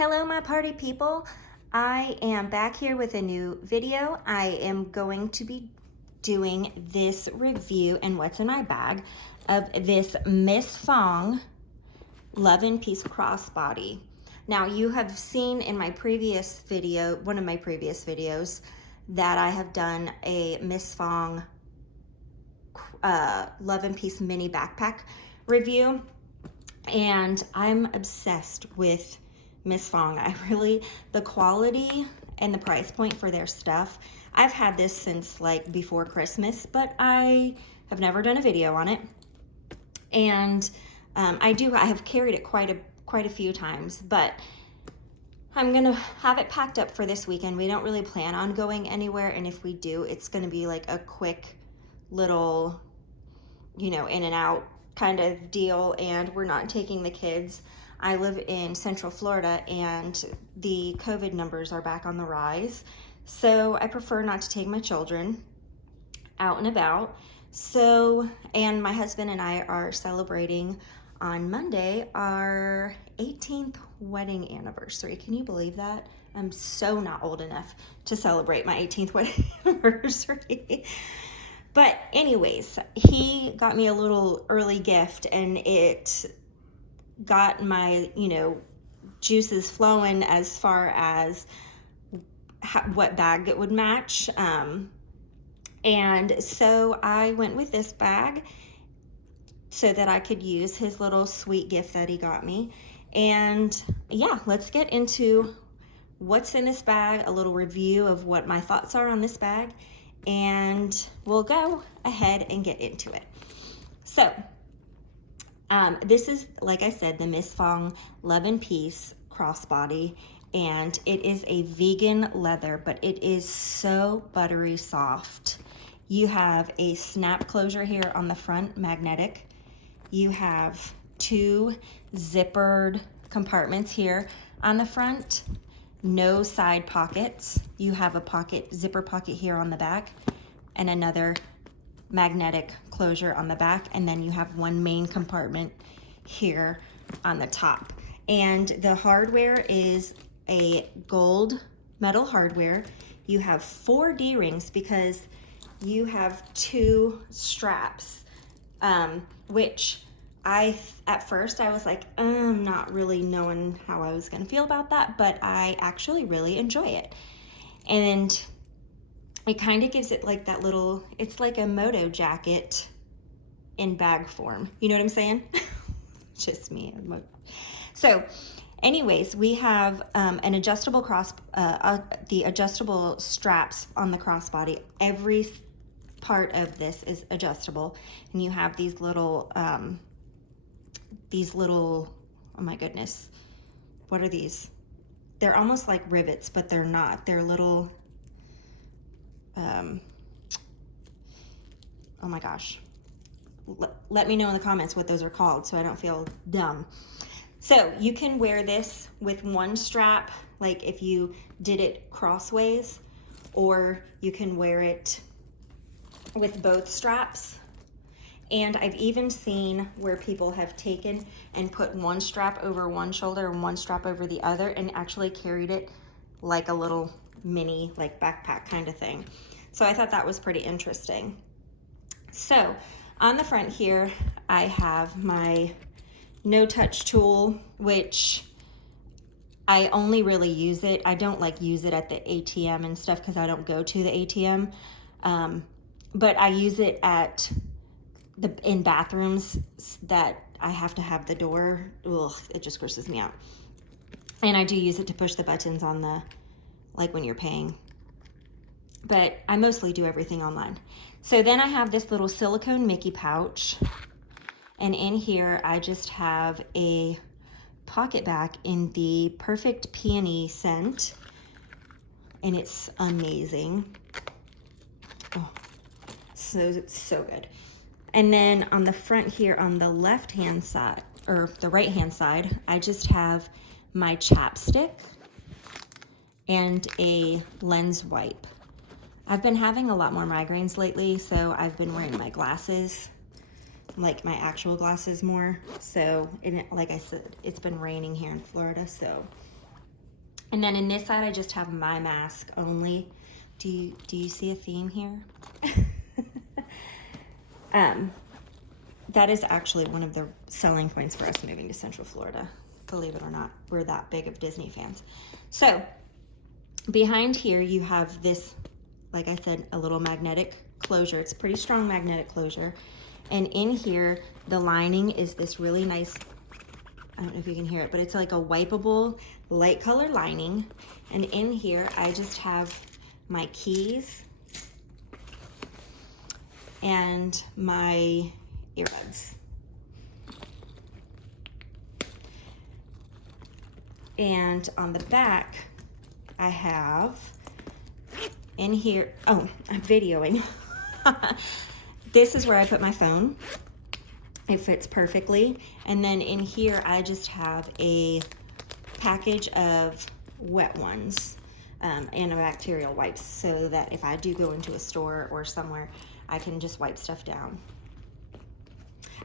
Hello my party people. I am back here with a new video. I am going to be doing this review and what's in my bag of this Miss Fong Love and Peace Crossbody. Now you have seen in my previous video, one of my previous videos, that I have done a Miss Fong Love and Peace mini backpack review, and I'm obsessed with Miss Fong. The quality and the price point for their stuff. I've had this since like before Christmas, but I have never done a video on it. And I have carried it quite a few times, but I'm gonna have it packed up for this weekend. We don't really plan on going anywhere, and if we do, it's gonna be like a quick little, in and out kind of deal, and we're not taking the kids. I live in Central Florida and the COVID numbers are back on the rise. So I prefer not to take my children out and about. And my husband and I are celebrating on Monday our 18th wedding anniversary. Can you believe that? I'm so not old enough to celebrate my 18th wedding anniversary. But anyways, he got me a little early gift, and it got my, juices flowing as far as what bag it would match. And so I went with this bag so that I could use his little sweet gift that he got me. And yeah, let's get into what's in this bag, a little review of what my thoughts are on this bag, and we'll go ahead and get into it. So this is, like I said, the Miss Fong Love and Peace Crossbody, and it is a vegan leather, but it is so buttery soft. You have a snap closure here on the front, magnetic. You have two zippered compartments here on the front, no side pockets. You have a zipper pocket here on the back, and another magnetic closure on the back, and then you have one main compartment here on the top. And the hardware is a gold metal hardware. You have 4 D-rings because you have 2 straps, which at first I was like, I'm not really knowing how I was gonna feel about that, but I actually really enjoy it. And it kind of gives it like that little, it's like a moto jacket in bag form. You know what I'm saying? Just me. So anyways, we have an adjustable the adjustable straps on the crossbody. Every part of this is adjustable, and you have these little, oh my goodness, what are these? They're almost like rivets, but they're not. They're little, oh my gosh. Let me know in the comments what those are called so I don't feel dumb. So you can wear this with one strap, like if you did it crossways, or you can wear it with both straps. And I've even seen where people have taken and put one strap over one shoulder and one strap over the other and actually carried it like a little mini like backpack kind of thing. So I thought that was pretty interesting. So on the front here, I have my no-touch tool, which I only really use it. I don't like use it at the ATM and stuff because I don't go to the ATM. But I use it in bathrooms that I have to have the door. Ugh, it just grosses me out. And I do use it to push the buttons on like when you're paying. But I mostly do everything online. So then I have this little silicone Mickey pouch. And in here, I just have a pocket back in the Perfect Peony scent. And it's amazing. Oh, it's so good. And then on the front here, on the left-hand side, or the right-hand side, I just have my chapstick and a lens wipe. I've been having a lot more migraines lately, so I've been wearing my glasses, like my actual glasses more. So, like I said, it's been raining here in Florida, so And then in this side, I just have my mask only. Do you see a theme here? That is actually one of the selling points for us moving to Central Florida. Believe it or not, we're that big of Disney fans. So behind here, you have this, like I said, a little magnetic closure. It's a pretty strong magnetic closure. And in here, the lining is this really nice, I don't know if you can hear it, but it's like a wipeable light color lining. And in here, I just have my keys and my earbuds. And on the back, I have in here, oh, I'm videoing. This is where I put my phone. It fits perfectly. And then in here, I just have a package of wet ones, antibacterial wipes, so that if I do go into a store or somewhere, I can just wipe stuff down.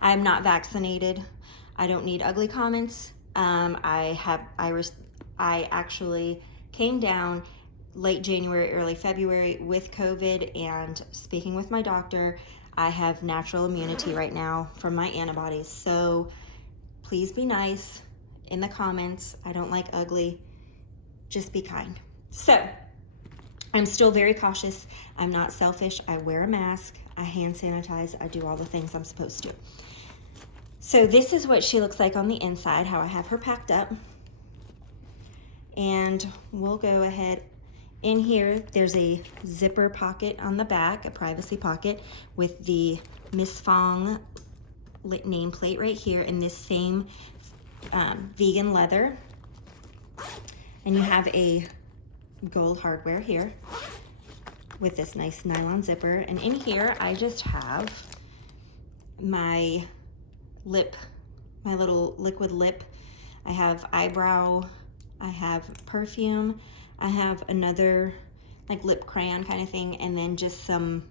I'm not vaccinated. I don't need ugly comments. I actually came down late January, early February with COVID, and speaking with my doctor, I have natural immunity right now from my antibodies. So please be nice in the comments. I don't like ugly. Just be kind. So I'm still very cautious. I'm not selfish. I wear a mask. I hand sanitize. I do all the things I'm supposed to. So this is what she looks like on the inside, how I have her packed up. And we'll go ahead. In here, there's a zipper pocket on the back, a privacy pocket with the Miss Fong nameplate right here in this same vegan leather. And you have a gold hardware here with this nice nylon zipper. And in here, I just have my lip, my little liquid lip. I have eyebrow, I have perfume, I have another like lip crayon kind of thing, and then just some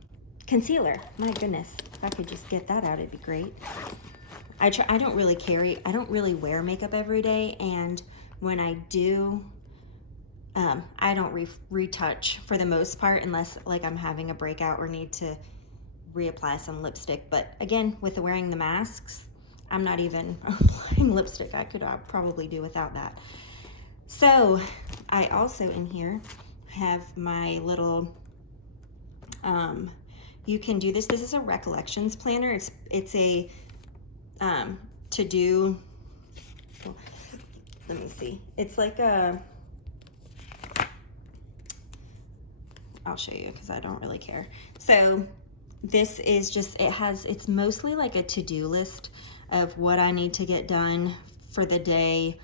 concealer. My goodness, if I could just get that out, it'd be great. I don't really wear makeup every day, and when I do, I don't retouch for the most part, unless like I'm having a breakout or need to reapply some lipstick. But again, with wearing the masks, I'm not even applying lipstick. I could probably do without that. So I also in here have my little, you can do this. This is a recollections planner. It's a to do, let me see. It's like a, I'll show you because I don't really care. So this is just, it's mostly like a to-do list of what I need to get done for the day,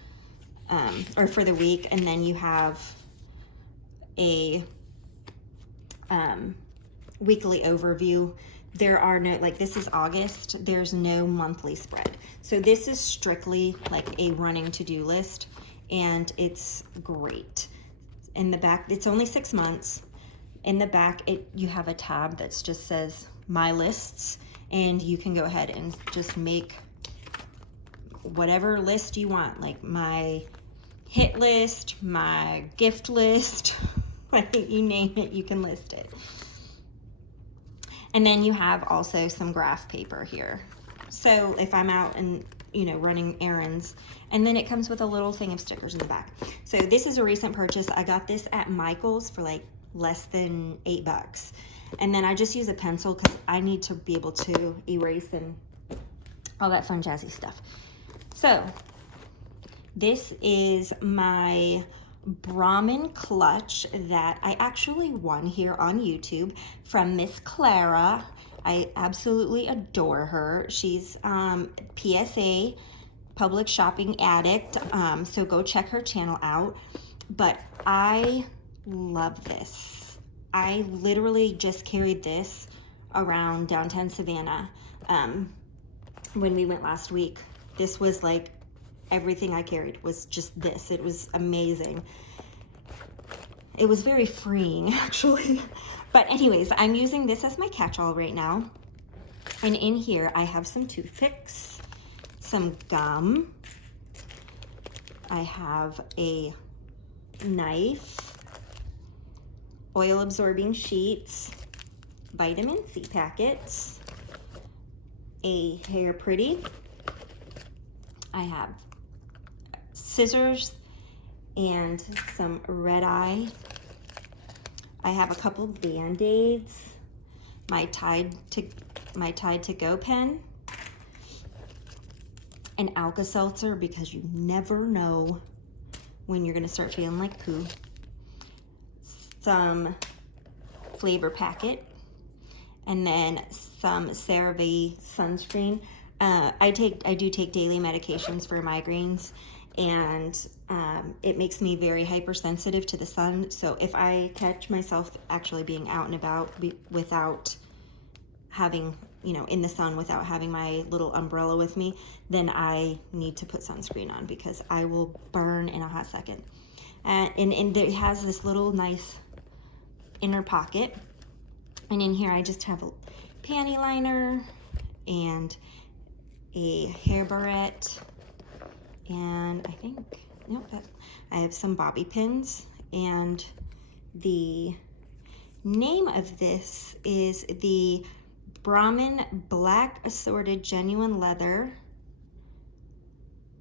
or for the week. And then you have a weekly overview. There are no, like this is August, there's no monthly spread. So this is strictly like a running to-do list, and it's great. In the back, it's only 6 months. In the back, you have a tab that just says My Lists, and you can go ahead and just make whatever list you want, like my hit list, my gift list, you name it, you can list it. And then you have also some graph paper here. So if I'm out and, running errands, and then it comes with a little thing of stickers in the back. So this is a recent purchase. I got this at Michael's for like less than $8. And then I just use a pencil because I need to be able to erase and all that fun jazzy stuff. So this is my Brahmin Clutch that I actually won here on YouTube from Miss Clara. I absolutely adore her. She's PSA, Public Shopping Addict, so go check her channel out. But I love this. I literally just carried this around downtown Savannah when we went last week. This was like everything I carried was just this. It was amazing. It was very freeing, actually. But anyways, I'm using this as my catch-all right now. And in here, I have some toothpicks, some gum. I have a knife, oil absorbing sheets, vitamin C packets, a hair pretty. I have scissors and some red eye. I have a couple Band-Aids, my Tide to Go pen, an Alka-Seltzer because you never know when you're gonna start feeling like poo, some flavor packet, and then some CeraVe sunscreen. I do take daily medications for migraines, and it makes me very hypersensitive to the sun. So if I catch myself actually being out and about without having, in the sun without having my little umbrella with me, then I need to put sunscreen on because I will burn in a hot second. And it has this little nice inner pocket. And in here I just have a panty liner and a hair barrette, and I think, I have some bobby pins, and the name of this is the Brahmin Black Assorted Genuine Leather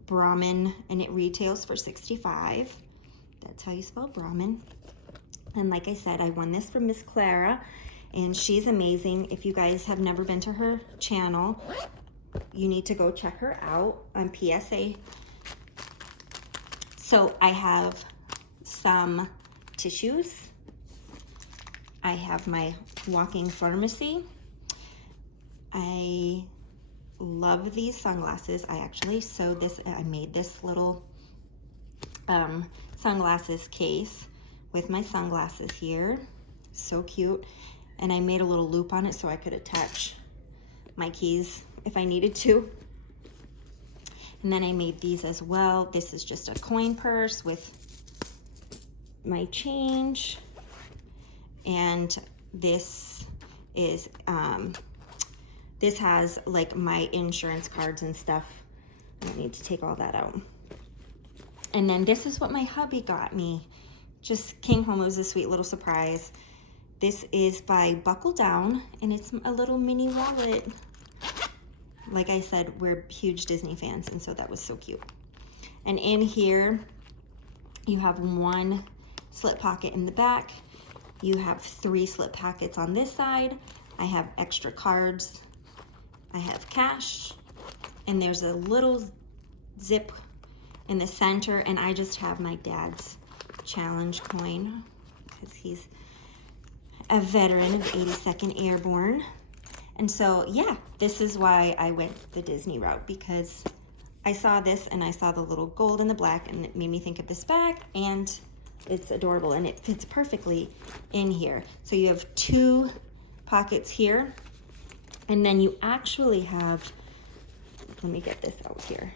Brahmin, and it retails for $65. That's how you spell Brahmin. And like I said, I won this from Miss Clara, and she's amazing. If you guys have never been to her channel, you need to go check her out on PSA. So I have some tissues. I have my walking pharmacy. I love these sunglasses. I actually sewed this, I made this little sunglasses case with my sunglasses here. So cute. And I made a little loop on it so I could attach my keys if I needed to. And then I made these as well. This is just a coin purse with my change. And this is, this has like my insurance cards and stuff. I don't need to take all that out. And then this is what my hubby got me. Just came home, it was a sweet little surprise. This is by Buckle Down, and it's a little mini wallet. Like I said, we're huge Disney fans, and so that was so cute. And in here, you have one slip pocket in the back. You have 3 slip pockets on this side. I have extra cards. I have cash, and there's a little zip in the center, and I just have my dad's challenge coin because he's a veteran of 82nd Airborne. And so, yeah, this is why I went the Disney route, because I saw this and I saw the little gold and the black, and it made me think of this bag, and it's adorable, and it fits perfectly in here. So you have 2 pockets here, and then you actually have, let me get this out here.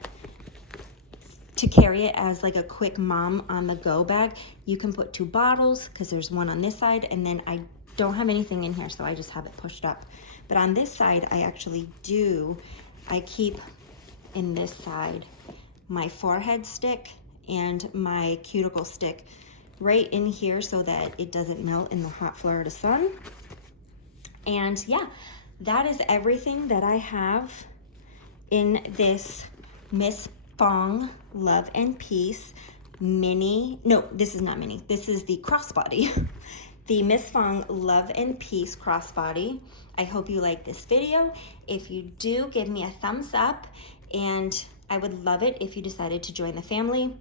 To carry it as like a quick mom on the go bag, you can put 2 bottles, because there's one on this side, and then I don't have anything in here, so I just have it pushed up. But on this side, I actually do, I keep in this side my forehead stick and my cuticle stick right in here so that it doesn't melt in the hot Florida sun. And yeah, that is everything that I have in this Miss Fong Love and Peace mini. No, this is not mini. This is the crossbody. The Miss Fong Love and Peace crossbody. I hope you like this video. If you do, give me a thumbs up, and I would love it if you decided to join the family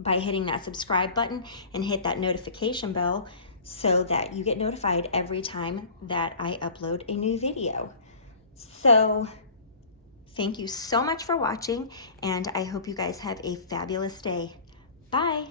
by hitting that subscribe button and hit that notification bell so that you get notified every time that I upload a new video. So thank you so much for watching, and I hope you guys have a fabulous day. Bye.